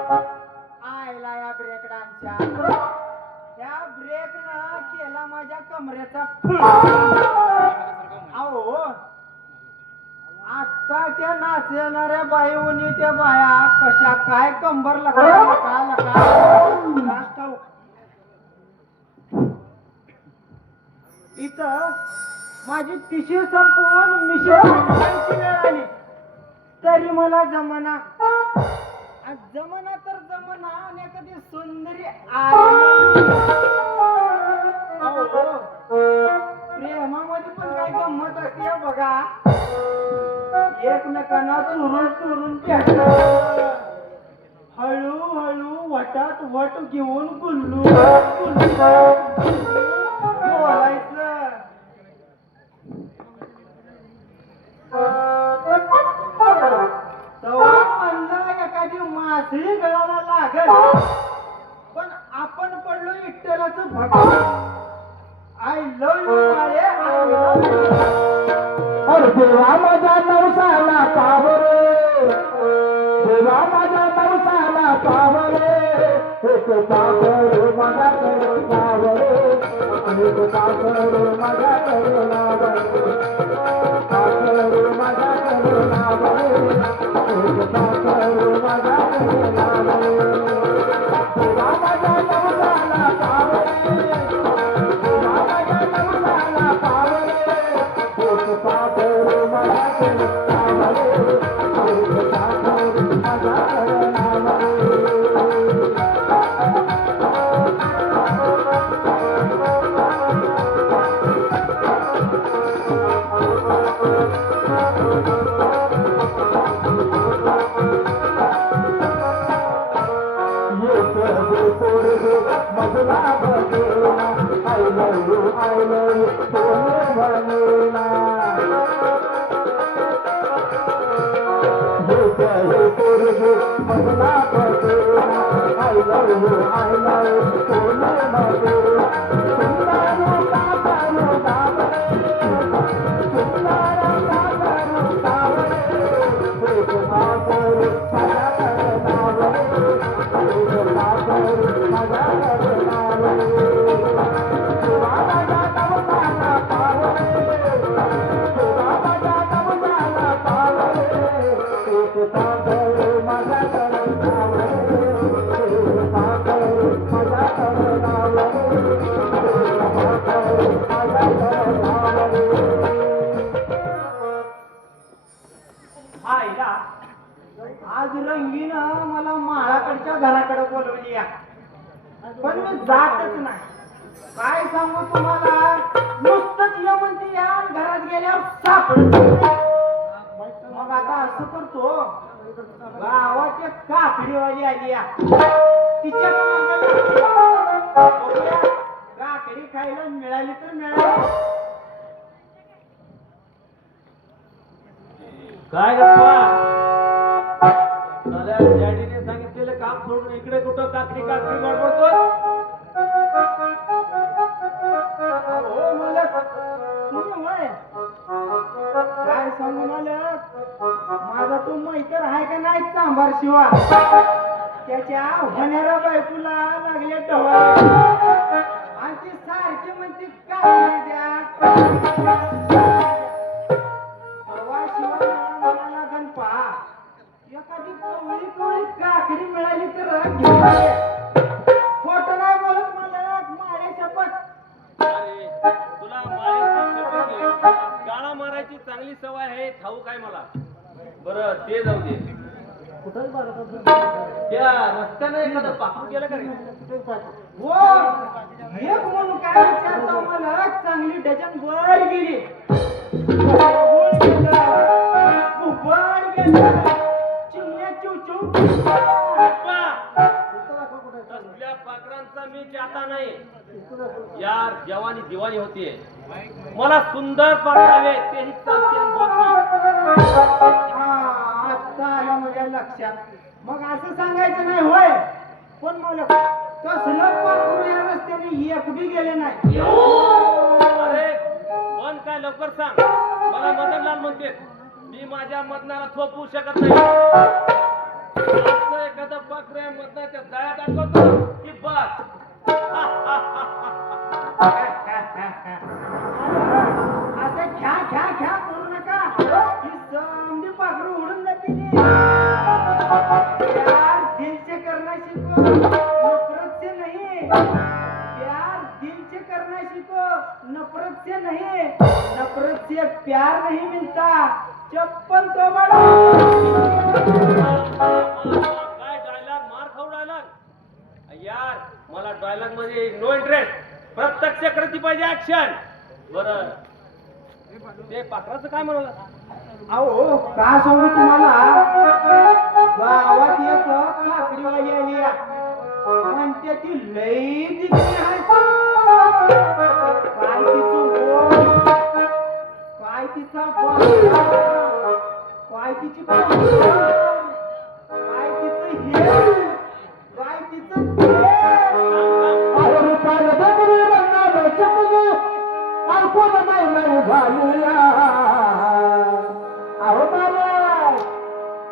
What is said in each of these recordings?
आयला या ब्रेक डान्सच्या त्या ब्रेक न केला माझ्या कमरेचा अहो आता त्या नाचणाऱ्या बाई उनी त्या बाया कशा काय कंबर लका इथं माझी पिशवी संपवून मिशी वेळ आली तरी मला जमाना जमाना तर जमाना आणि एखादी सुंदरी प्रेमामध्ये पण काय गंमत असते बघा एकमेकांना चुरून चुरून हळूहळू वटात वट घेऊन गुल्लू बोलायचं म्हणलं एखादी मासळी गळाला लागल पण आपण पडलो इट्टलाचं भट आय लव यू माळे आय लव यू देवा माझ्या नवसाला पावरे देवा माझ्या नवसाला पावरे एक पावरे माझ्या कडे लावरे एक पावरे माझ्या कडे लावरे पावरे माझ्या कडे लावरे एक पावरे माझ्या कडे लावरे देवा माझ्या नवसाला पावरे देवा माझ्या नवसाला पावरे एक पावरे माझ्या कडे लावरे एक पावरे माझ्या कडे लावरे मजला बनेला I love you तोने बनेला हे पोरगे मजला बनेला I love you तोने बनेला सुंदर काकारू कावरे सुंदर काकारू कावरे एक पावरे माझ्या कडे लावरे एक पावरे माझ्या कडे लावरे देवा माझ्या नवसाला पावरे देवा माझ्या नवसाला पावरे एक पावरे माझ्या कडे लावरे एक पावरे माझ्या कडे लावरे एक पावरे माझ्या कडे लावरे आईला आज रंगीन मला माळाकडच्या घराकडे बोलवली पण मी जातच नाही काय सांगू तुम्हाला नुसतंच ये म्हणते या घरात गेल्यावर सापडत मग आता असं करतो गावात एक काकडीवाली आली तिच्या काकडी खायला मिळाली तर मिळाली काय गप्पा डॅडीने सांगितलेलं काम सोडून इकडे कुठं काकडी काकडी बडबडतोय हो मालक तुम्ही होय काय सांगू मालक माझा तो मैत्र आहे का नाही सांबार शिवा त्याच्या होणाऱ्या बायकोला लागले डोळे आणि ती सारखी म्हणते काय द्या मला गणपा एखादी कोवळी कोवळी काकडी मिळाली तर घेऊन ये. खोटं नाही बोलत मला माळे शपथ अरे तुला मारायची शपथ घे. गाळा मारायची चांगली सवय आहे ठाऊक आहे मला बरं ते जाऊ दे कुठंच बघत त्या रस्त्याने एखादं पाखरू गेलं का रे हो एक म्हणून काय विचारतो मला चांगली डझन वर गेली चिमण्या चिवचिव तसल्या पाखरांचा मी जाता नाही यार जवानी दिवाणी होतीये मला सुंदर पाखरावे तेही चालते आणि बोलते आता आलं माझ्या लक्षात मग असं सांगायचं नाही होय पण मला कसलं पाखरू या रस्त्याने एक बी गेले नाही लवकर सांग. मला मदनलाल म्हणते. मी माझ्या मदनाला थोपवू शकत नाही. असं एखादं पाखरे मदनाच्या जाळ्यात अडकवतो की बस. असं घ्या घ्या घ्या करू नका. ही समधी पाखरू उडून जातील. प्यार दिल से करना सीखो, नफरत से नहीं. प्यार दिल से करना सीखो, नफरत से नहीं. नफरत से प्यार नहीं मिलता. चप्पल तो बड़ा. काय डायलॉग मार खाऊ डायलॉग यार. मला डायलॉग मध्ये नो इंटरेस्ट. प्रत्यक्ष कृती पाहिजे ऍक्शन. बरं ते पाखराचं काय म्हणाला? अहो का सांगू तुम्हाला. गावात एक काकडीवाली आली म्हणते ती लई दिसली आहे. काय तिचं गोड, काय तिचा बंगला, काय तिची पंगत, काय तिचं हे, काय तिचं ते. रुपाल डबरी रंगाला चमली ऐकून नाही झालिया. अहो बाबा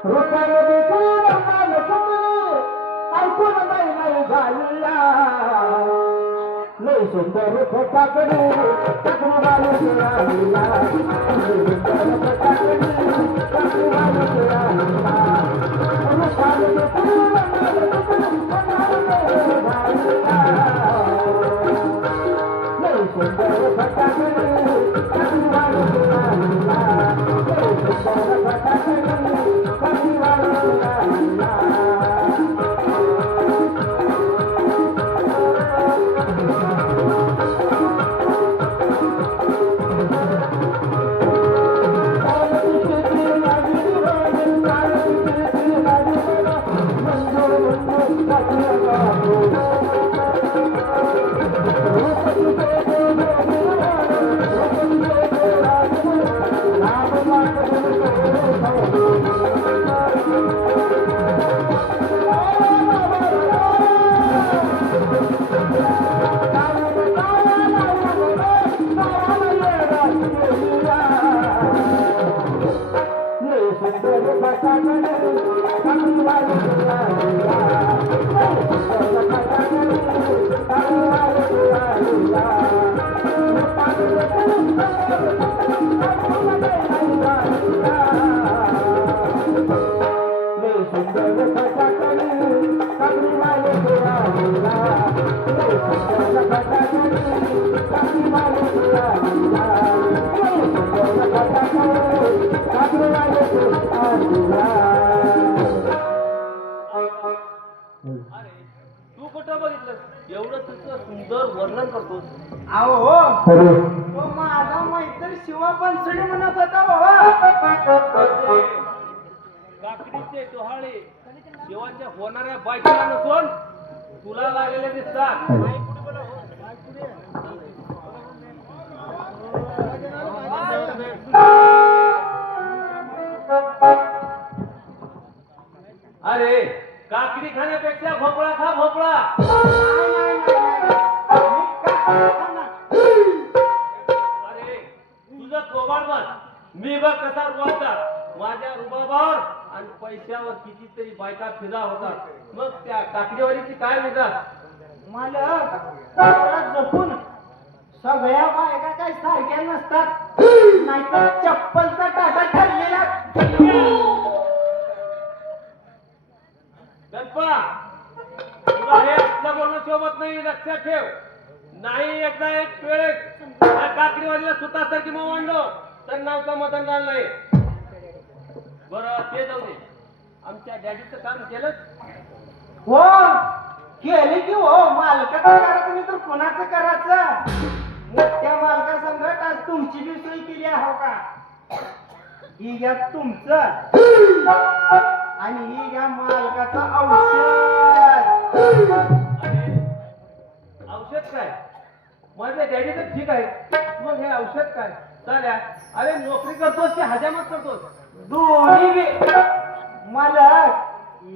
रुपाल डबरी रंगाला चमली ऐकून नाही झालिया. लय सुंदर फटाकडी टाकून वाली राहिला. सुंदर फटाकडी टाकून वाली राहिला. रुपाल डबरी रंगाला चमली ऐकून नाही झालिया. सुंदर फटाकडी टाकून वाली राहिला. सुंदर फटाकडी टाकून वाली राहिला. अरे तू कुठं बघितलं एवढं तुझं सुंदर वर्णन करतोस? अहो तो माझा मैत्र शिवा बनसोडे म्हणत होता बाबा. काकडीचे डोहाळे शिवाच्या होणाऱ्या बायकोला नसून तुला लागलेले दिसतात. अरे काकडी खाण्यापेक्षा भोपळा खा भोपळा. अरे तुझं कोबाड बन. मी बघ कसा रुबाबदार. माझ्या रुबाबावर आणि पैशावर कितीतरी बायका फिदा होतात. मग त्या काकडीवालीची काय विचार? मालक जरा जपून. सगळ्या बायका काय सारख्या नसतात. नाहीतर चप्पलचा टाटा ठरलेला. गणपा तुला हे असलं बोलणं शोभत नाही. लक्षात ठेव. नाही एकदा एक वेळेस त्या काकडीवालीला सुतासारखी मग आणलो तर नावचा मदनलाल नाही. बरं ते जाऊ दे. आमच्या डॅडीचं काम केलं? हो केले की हो. मालकाचं करायचं नाही तर कोणाचं करायचं. मोठ्या मालका संगत आज तुमची बी सोय केली आहे का. ही घ्या तुमचं आणि ही घ्या मालकाचं औषध. अरे औषध काय? माझ्या डॅडी तर ठीक आहे. मग हे औषध काय? चाल्या अरे नोकरी करतोस की हजामत करतोस? दोन्ही बी. मालक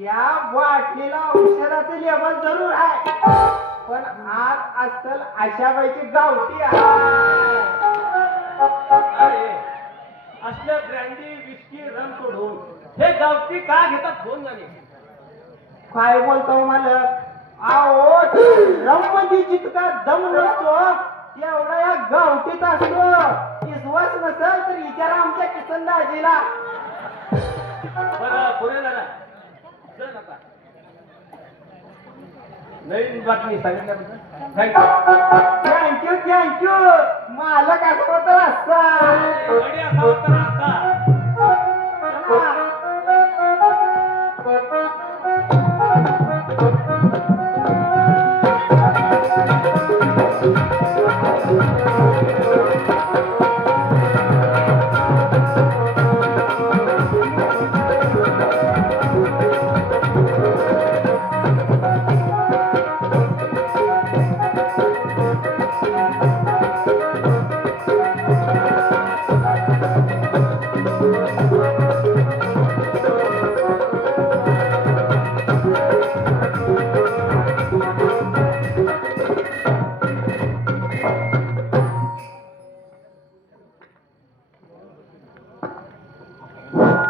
या वाटलेला औषधाचं लेबल जरूर आहे पण आत असल अशा बाईची गावठी आहे. अरे असलं ब्रँडी विस्की रम सोडून हे गावठी का घेतात फोन झाले काय बोलतो मालक अहो रम मध्ये जितका दम नसतो तेवढा या गावठीत असतो विश्वास नसेल तर विचारा आमच्या किसन दाजीला बरं पुढे झाला चल आता नवीन बातमी सांगितल्याबद्दल थँक्यू थँक्यू मालक असं होतं रस्ता वडी असा होता ना असा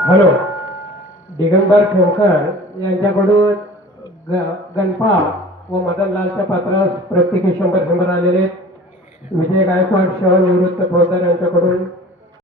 हॅलो दिगंबर ठेवकर यांच्याकडून गणपा व मदनलालच्या पात्रास प्रत्येकी 100 आलेले आहेत. विजय गायकवाड शहर निवृत्त फौजदार यांच्याकडून